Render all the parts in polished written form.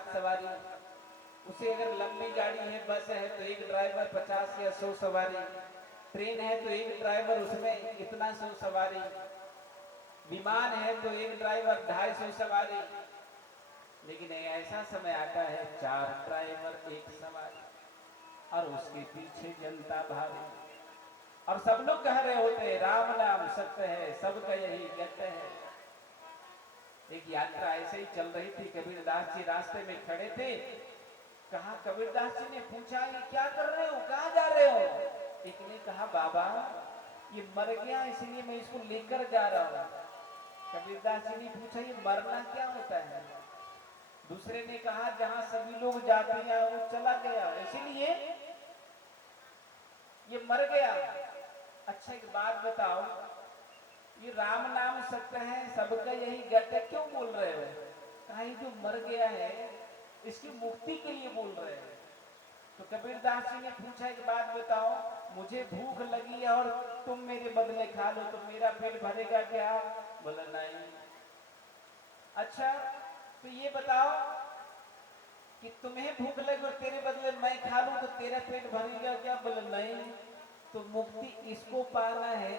7 सवारी, उसे अगर लंबी गाड़ी है, बस है तो एक ड्राइवर 50 या 100 सवारी, ट्रेन है तो एक ड्राइवर उसमें इतना 100 सवारी, विमान है तो एक ड्राइवर 250 सवारी। लेकिन ऐसा समय आता है 4 ड्राइवर 1 सवारी और उसके पीछे जनता भारी, और सब लोग कह रहे होते राम नाम सत्य है, सबका यही कहते हैं। एक यात्रा ऐसे ही चल रही थी, कबीरदास जी रास्ते में खड़े थे। कहा, कबीरदास जी ने पूछा, ये क्या कर रहे हो, कहाँ जा रहे हो? एक ने कहा, बाबा ये मर गया इसलिए मैं इसको लेकर जा रहा हूँ। कबीरदास जी ने पूछा, ये मरना क्या होता है? दूसरे ने कहा, जहां सभी लोग जाते हैं वो चला गया इसीलिए ये मर गया। अच्छा एक बात बताओ, ये राम नाम सत्य है, सबका यही गत है, क्यों बोल रहे हो? कहा, ये जो मर गया है इसकी मुक्ति के लिए बोल रहे हैं। तो कबीरदास जी ने पूछा, एक बात बताओ, मुझे भूख लगी और तुम मेरे बदले खा लो तो मेरा पेट भरेगा क्या? बोला नहीं। अच्छा तो ये बताओ कि तुम्हें भूख लगी और तेरे बदले मैं खा लूं तो तेरा पेट भरेगा क्या? बोला नहीं। तो मुक्ति इसको पाना है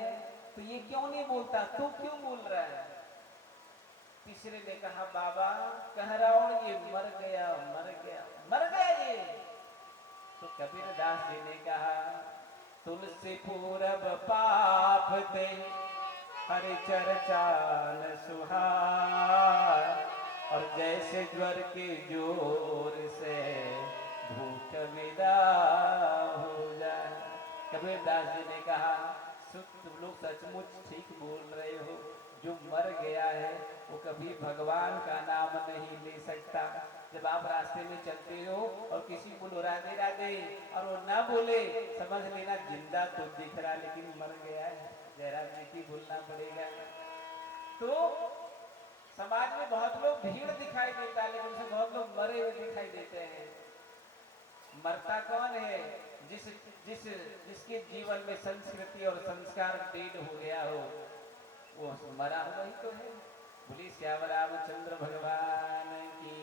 तो ये क्यों नहीं बोलता, तू क्यों बोल रहा है? तीसरे ने कहा, बाबा कह रहा हूं ये मर गया मर गया मर गया ये। तो कबीरदास जी ने कहा, तुलसी पूरब पाप दे हरि चर्चा न सुहाय, और जैसे ज्वर के जोर से भूख विदा हो जाए। कबीरदास जी ने कहा, तुम लोग सचमुच ठीक बोल रहे हो, जो मर गया है वो कभी भगवान का नाम नहीं ले सकता। जब आप रास्ते में चलते हो और किसी को राधे राधे और वो ना बोले, समझ लेना जिंदा तो दिख रहा लेकिन मर गया है, जयराम जी की बोलना पड़ेगा। तो समाज में बहुत लोग भीड़ दिखाई देता है, लेकिन उनसे बहुत लोग मरे हुए दिखाई देते हैं। मरता कौन है? जिसके जीवन में संस्कृति और संस्कार डेड हो गया हो, वो मरा हुआ ही तो है। बोली श्याम रामचंद्र भगवान की।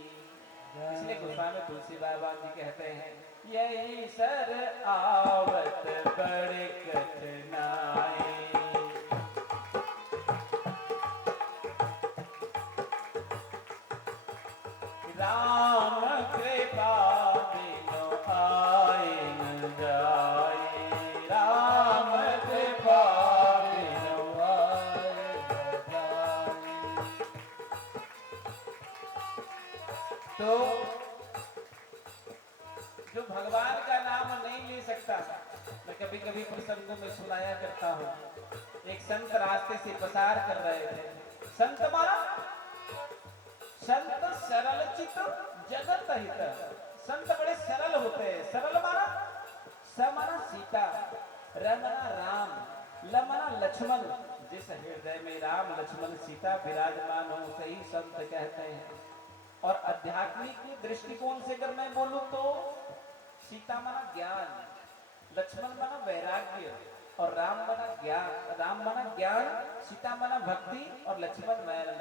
इसलिए गोस्वामी तुलसी बाबा जी कहते हैं, यही सर आवत बड़े कठिनाई, राम कृपा बिनु आए न जाए, राम कृपा बिनु आए न जाए। तो जो भगवान का नाम नहीं ले सकता, मैं कभी कभी प्रसंगों में सुनाया करता हूँ। एक संत रास्ते से पसार कर रहे थे। संत माना संत सरल चित जगत हित। संत बड़े सरल होते हैं। सरल माना स माना सीता, र माना राम, ल माना लक्ष्मण। जिस हृदय में राम लक्ष्मण सीता विराजमान हो उसे ही संत कहते हैं। और आध्यात्मिक दृष्टिकोण से अगर मैं बोलूं तो सीता माना ज्ञान, लक्ष्मण माना वैराग्य और राम माना ज्ञान, सीता माना भक्ति और लक्ष्मण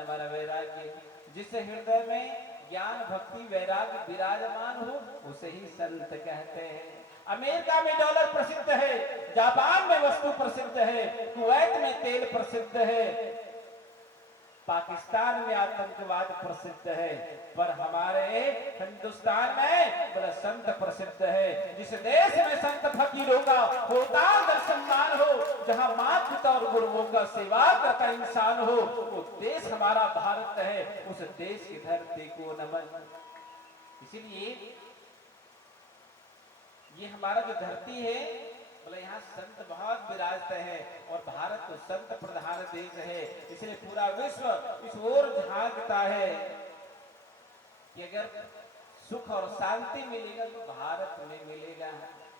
माना वैराग्य। जिस हृदय में ज्ञान भक्ति वैराग्य विराजमान हो उसे ही संत कहते हैं। अमेरिका में डॉलर प्रसिद्ध है, जापान में वस्तु प्रसिद्ध है, कुवैत में तेल प्रसिद्ध है, पाकिस्तान में आतंकवाद प्रसिद्ध है, पर हमारे हिंदुस्तान में बड़ा संत प्रसिद्ध है। जिस देश में संत फकीरों का होता सम्मान हो, जहां माँ पिता और गुरुओं का सेवा करता इंसान हो, वो देश हमारा भारत है। उस देश की धरती को नमन। इसीलिए ये हमारा जो धरती है, बोले यहाँ संत बहुत विराजते हैं और भारत तो संत प्रधान देश है। इसलिए पूरा विश्व इस ओर झांकता है कि अगर सुख और शांति मिलेगा तो भारत में मिलेगा।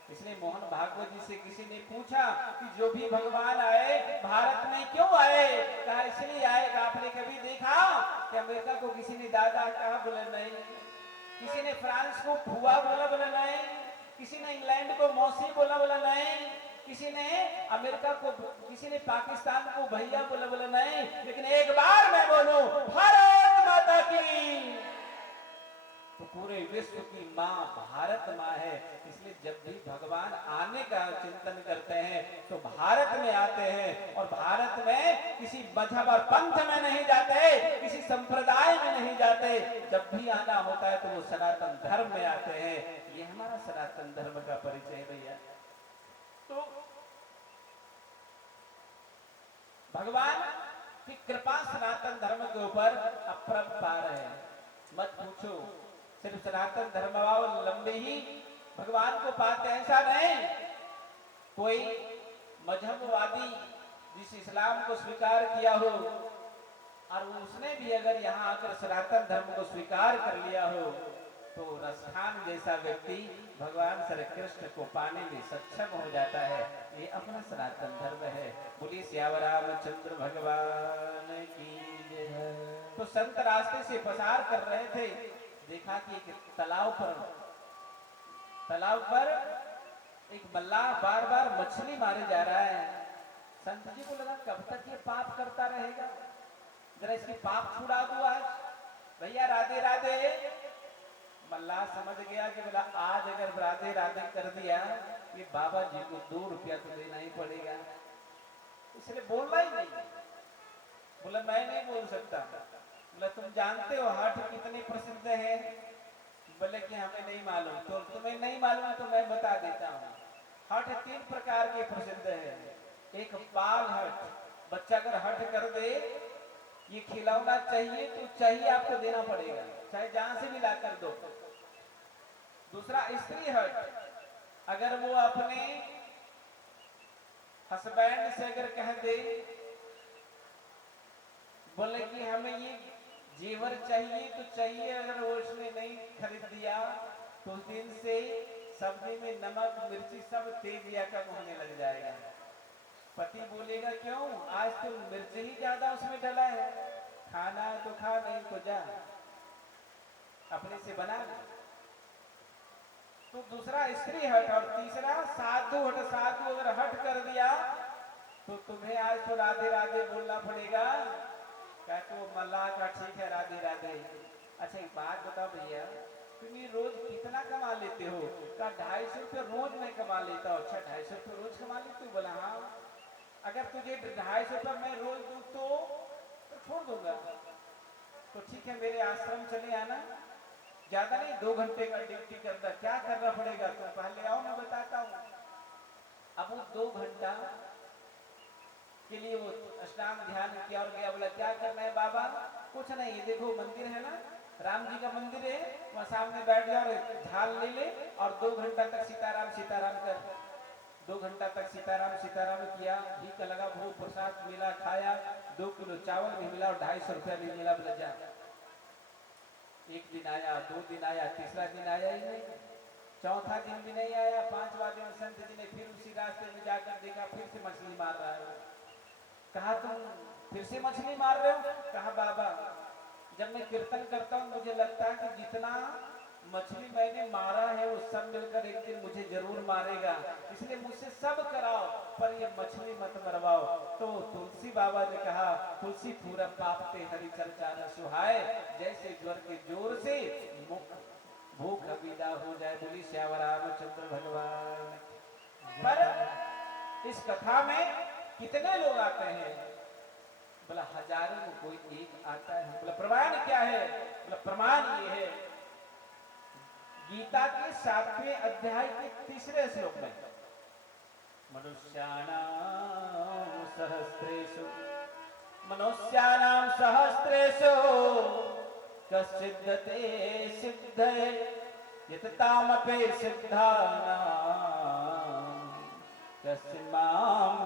इसलिए मोहन भागवत जी से किसी ने पूछा कि जो भी भगवान आए भारत में क्यों आए? कहा इसलिए आएगा। आपने कभी देखा कि अमेरिका को किसी ने दादा कहा? बोले नहीं। किसी ने फ्रांस को फुआ बोला? बोला नहीं। किसी ने इंग्लैंड को मौसी बोला? बोला नहीं। किसी ने अमेरिका को, किसी ने पाकिस्तान को भैया बोला? बोला नहीं। लेकिन एक बार मैं बोलूं, भारत माता की, तो पूरे विश्व की माँ भारत माँ है। इसलिए जब भी भगवान आने का चिंतन करते हैं तो भारत में आते हैं, और भारत में किसी मजहब और पंथ में नहीं जाते, किसी संप्रदाय में नहीं जाते। जब भी आना होता है तो वो सनातन धर्म में आते हैं। ये हमारा सनातन धर्म का परिचय है भैया। तो भगवान की कृपा सनातन धर्म के ऊपर अपरंपार है, मत पूछो। सिर्फ सनातन धर्म वाले लंबे ही भगवान को पाते, ऐसा नहीं। कोई मजहबवादी जिस इस्लाम को स्वीकार किया हो और उसने भी अगर यहाँ आकर सनातन धर्म को स्वीकार कर लिया हो, तो रसखान जैसा व्यक्ति भगवान श्री कृष्ण को पाने में सक्षम हो जाता है। ये अपना सनातन धर्म है। बोलिए सियावर रामचंद्र भगवान की जय। तो संत रास्ते से पसार कर रहे थे, देखा कि एक तालाब पर एक मल्लाह बार बार मछली मारे जा रहा है। संत जी को लगा कब तक ये पाप करता रहेगा, जरा इसकी पाप छुड़ा दो आज। भैया राधे राधे। मल्लाह समझ गया कि बोला आज अगर राधे राधे कर दिया, ये बाबा जी को 2 रुपया तो देना ही पड़ेगा, इसलिए बोलना ही नहीं। बोला मैं नहीं बोल सकता। बोला तुम जानते हो हठ कितने प्रसिद्ध है? बोले कि हमें नहीं मालूम। तो तुम्हें नहीं मालूम तो मैं बता देता हूँ। हठ 3 प्रकार के प्रसिद्ध है। एक बाल हठ, बच्चा अगर हठ कर दे ये खिलौना चाहिए तो चाहिए आपको देना पड़ेगा, चाहे जहां से भी ला कर दो। दूसरा स्त्री हट, अगर वो अपने हस्बैंड से अगर कह दे, बोले कि हमें ये जेवर चाहिए तो चाहिए, अगर वो उसने नहीं खरीद दिया तो उस दिन से सब्जी में नमक मिर्ची सब तेज या कम होने लग जाएगा। पति बोलेगा क्यों, आज तो मिर्च ही ज्यादा उसमें डला है, खाना है तो खा, नहीं तो जा अपने से बना। तो दूसरा स्त्री हट, और तीसरा साधु हट। साधु अगर हट कर दिया तो तुम्हें आज तो राधे राधे बोलना पड़ेगा। क्या तो मल्लाह का ठीक है राधे राधे। अच्छा एक बात बताओ भैया, तुम ये रोज कितना कमा लेते हो? का 250 रुपये रोज मैं कमा लेता हूँ। अच्छा 250 रुपये रोज कमा लेते हो? बोला हाँ। अगर तुझे 250 रुपये मैं रोज दूं तो छोड़ दूंगा। तो ठीक है मेरे आश्रम चले आना, ज्यादा नहीं 2 घंटे का ड्यूटी करना। क्या करना पड़ेगा तो पहले आओ मैं बताता हूँ। अब वो 2 घंटा के लिए वो स्नान ध्यान किया और गया। बोला क्या करना है बाबा? कुछ नहीं, ये देखो मंदिर है ना, राम जी का मंदिर है, वहां सामने बैठ जाओ, झाल ले ले और 2 घंटा तक सीताराम सीताराम कर। 2 घंटा तक सीताराम सीताराम किया, भीख लगा, भोग प्रसाद मिला, खाया, 2 किलो चावल भी मिला और 250 रुपया भी मिला। बोला जा। 1 दिन आया, 2 दिन आया, तीसरा दिन आया ही नहीं, चौथा दिन भी नहीं आया। 5वां दिन संत जी ने फिर उसी रास्ते में जाकर देखा, फिर से मछली मार रहा है। कहा तुम फिर से मछली मार रहे हो? कहा बाबा जब मैं कीर्तन करता हूँ मुझे लगता है कि जितना मछली मैंने मारा है वो सब मिलकर एक दिन मुझे जरूर मारेगा, इसलिए मुझसे सब कराओ पर ये मछली मत मरवाओ। तो तुलसी बाबा ने कहा तुलसी पूरा पाप ते हरि चर्चा न सुहाए, जैसे ज्वर के जोर से भूख विदा हो जाए। बोली श्याम रामचंद्र भगवान। पर इस कथा में कितने लोग आते हैं? बोला हजारों में कोई एक आता है। बोला प्रमाण क्या है? बोला प्रमाण ये है, गीता के 7वें अध्याय के 3रे श्लोक में मनुष्याणां सहस्रेषु कश्चिद्दते सिद्धये यततामपि सिद्धानां कस्य मां